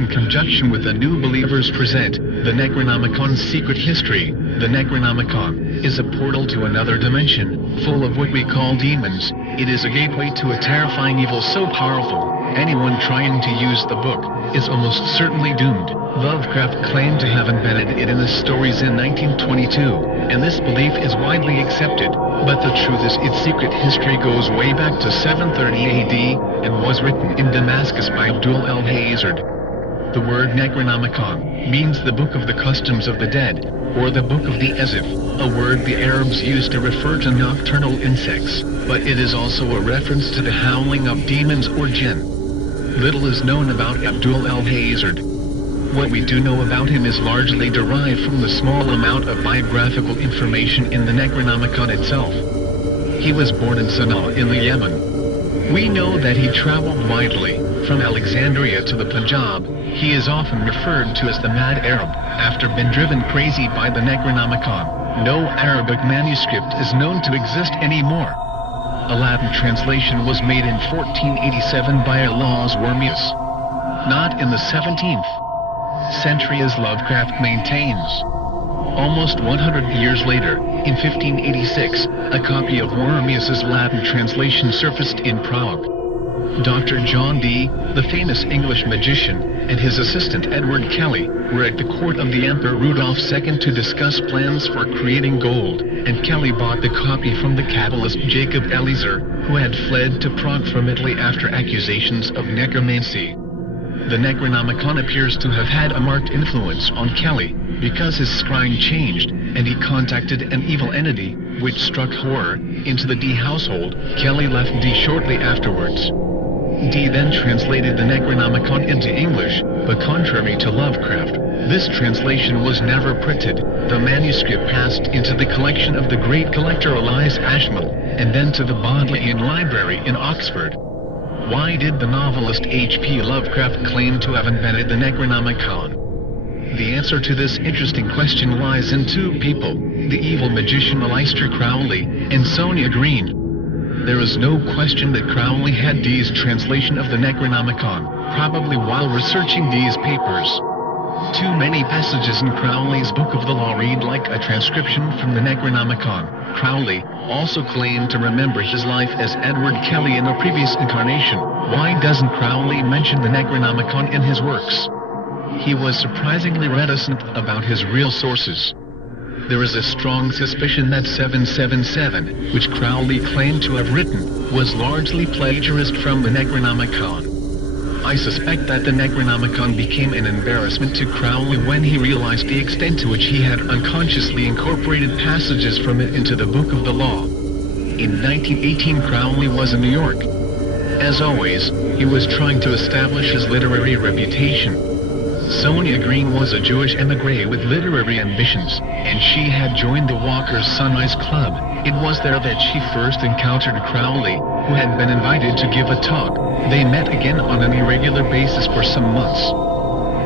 in conjunction with the New Believers present the Necronomicon's secret history. The Necronomicon is a portal to another dimension, full of what we call demons. It is a gateway to a terrifying evil so powerful, anyone trying to use the book is almost certainly doomed. Lovecraft claimed to have invented it in his stories in 1922, and this belief is widely accepted, but the truth is its secret history goes way back to 730 AD, and was written in Damascus by Abdul el-Hazard. The word Necronomicon means the Book of the Customs of the Dead, or the Book of the Ezif, a word the Arabs used to refer to nocturnal insects, but it is also a reference to the howling of demons or jinn. Little is known about Abdul el-Hazard. What we do know about him is largely derived from the small amount of biographical information in the Necronomicon itself. He was born in Sana'a in the Yemen. We know that he traveled widely, from Alexandria to the Punjab. He is often referred to as the Mad Arab, after being driven crazy by the Necronomicon. No Arabic manuscript is known to exist anymore. A Latin translation was made in 1487 by Allah's Wormius. Not in the 17th century as Lovecraft maintains. Almost 100 years later, in 1586, a copy of Wormius's Latin translation surfaced in Prague. Dr. John Dee, the famous English magician, and his assistant Edward Kelly, were at the court of the Emperor Rudolph II to discuss plans for creating gold, and Kelly bought the copy from the Kabbalist Jacob Aleister, who had fled to Prague from Italy after accusations of necromancy. The Necronomicon appears to have had a marked influence on Kelly, because his scrying changed, and he contacted an evil entity, which struck horror into the Dee household. Kelly left Dee shortly afterwards. Dee then translated the Necronomicon into English, but contrary to Lovecraft, this translation was never printed. The manuscript passed into the collection of the great collector Elias Ashmole, and then to the Bodleian Library in Oxford. Why did the novelist H.P. Lovecraft claim to have invented the Necronomicon? The answer to this interesting question lies in two people, the evil magician Aleister Crowley and Sonia Green. There is no question that Crowley had Dee's translation of the Necronomicon, probably while researching Dee's papers. Too many passages in Crowley's Book of the Law read like a transcription from the Necronomicon. Crowley also claimed to remember his life as Edward Kelly in a previous incarnation. Why doesn't Crowley mention the Necronomicon in his works? He was surprisingly reticent about his real sources. There is a strong suspicion that 777, which Crowley claimed to have written, was largely plagiarized from the Necronomicon. I suspect that the Necronomicon became an embarrassment to Crowley when he realized the extent to which he had unconsciously incorporated passages from it into the Book of the Law. In 1918 Crowley was in New York. As always, he was trying to establish his literary reputation. Sonia Green was a Jewish emigre with literary ambitions, and she had joined the Walker's Sunrise Club. It was there that she first encountered Crowley, who had been invited to give a talk. They met again on an irregular basis for some months.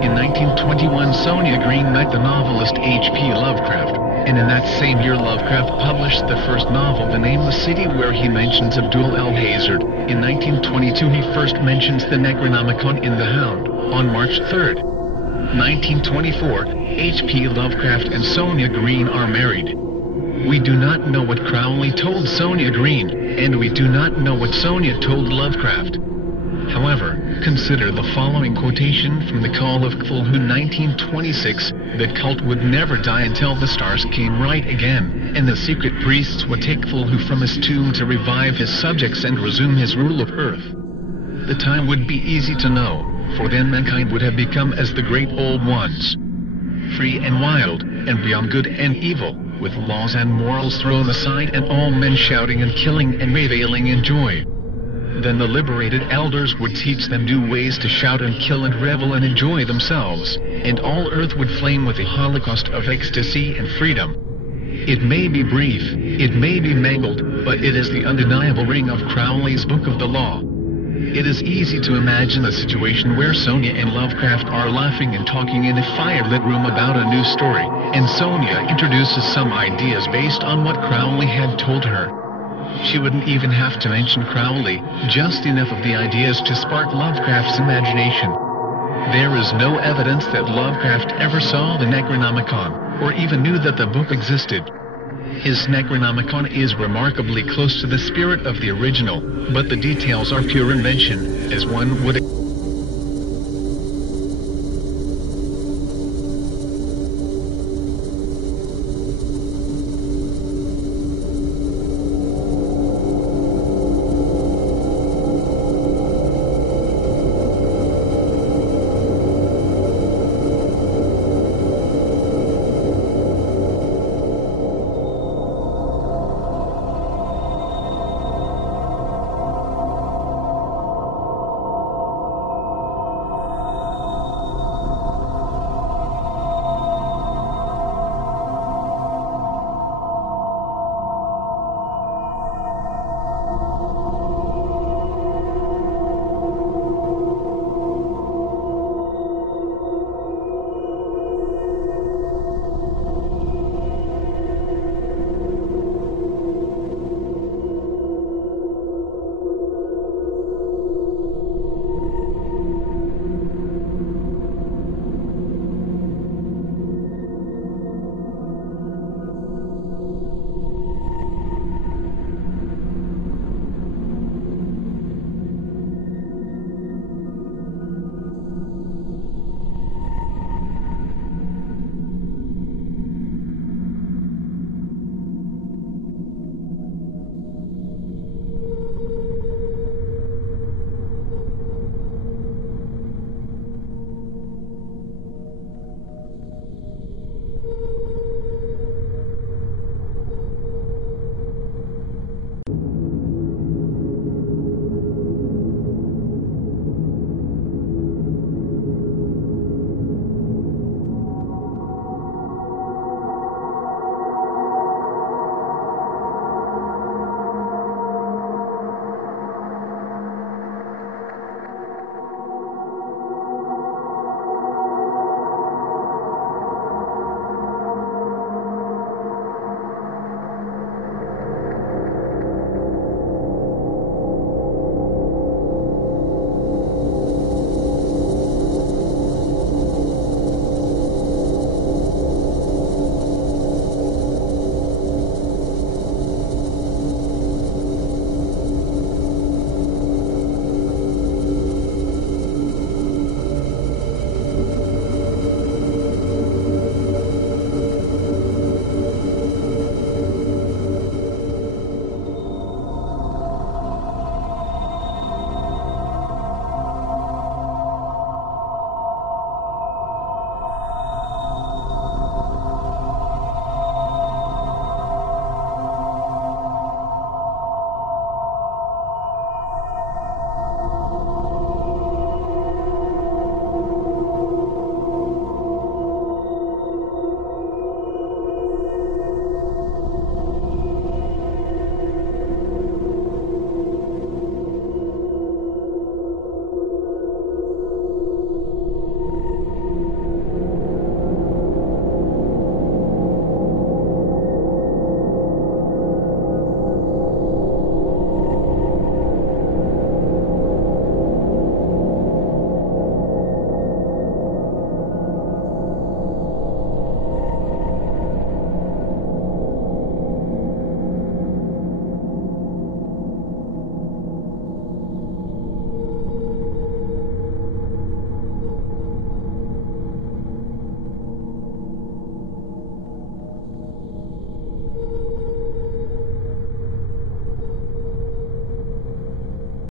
In 1921 Sonia Green met the novelist H.P. Lovecraft, and in that same year Lovecraft published the first novel, The Nameless City, where he mentions Abdul el-Hazard. In 1922 he first mentions the Necronomicon in The Hound. On March 3, 1924, H.P. Lovecraft and Sonia Green are married. We do not know what Crowley told Sonia Green, and we do not know what Sonia told Lovecraft. However, consider the following quotation from The Call of Cthulhu 1926, the cult would never die until the stars came right again, and the secret priests would take Cthulhu from his tomb to revive his subjects and resume his rule of Earth. The time would be easy to know, for then mankind would have become as the great old ones, free and wild, and beyond good and evil, with laws and morals thrown aside and all men shouting and killing and reveling in joy. Then the liberated elders would teach them new ways to shout and kill and revel and enjoy themselves, and all earth would flame with a holocaust of ecstasy and freedom. It may be brief, it may be mangled, but it is the undeniable ring of Crowley's Book of the Law. It is easy to imagine a situation where Sonia and Lovecraft are laughing and talking in a firelit room about a new story, and Sonia introduces some ideas based on what Crowley had told her. She wouldn't even have to mention Crowley, just enough of the ideas to spark Lovecraft's imagination. There is no evidence that Lovecraft ever saw the Necronomicon, or even knew that the book existed. His Necronomicon is remarkably close to the spirit of the original, but the details are pure invention, as one would